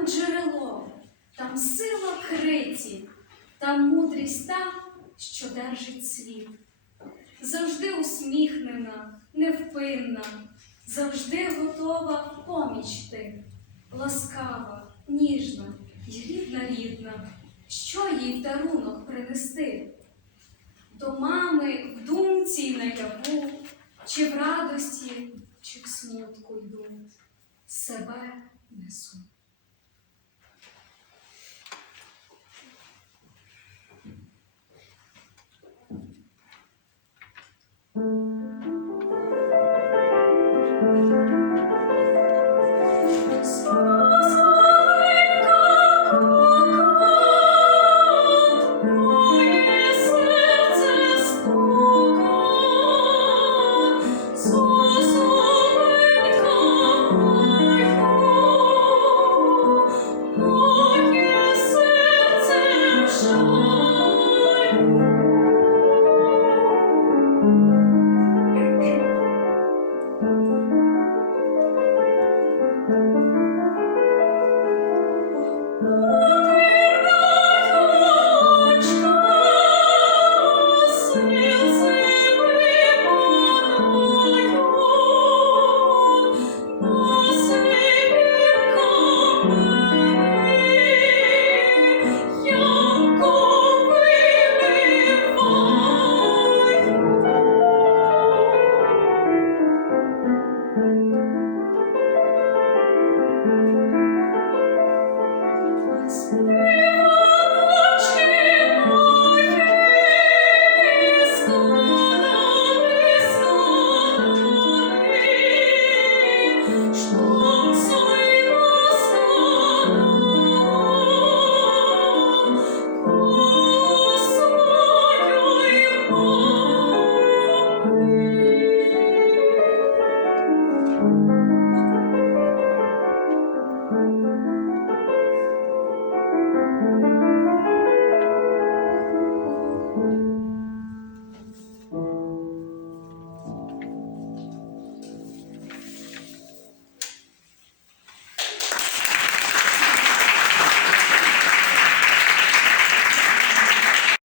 там джерело, там сила криті, там мудрість та, що держить світ. Завжди усміхнена, невпинна, завжди готова поміч ти. Ласкава, ніжна й рідна, що їй в дарунок принести? До мами в думці й наяву, чи в радості, чи в смутку йду, себе несу.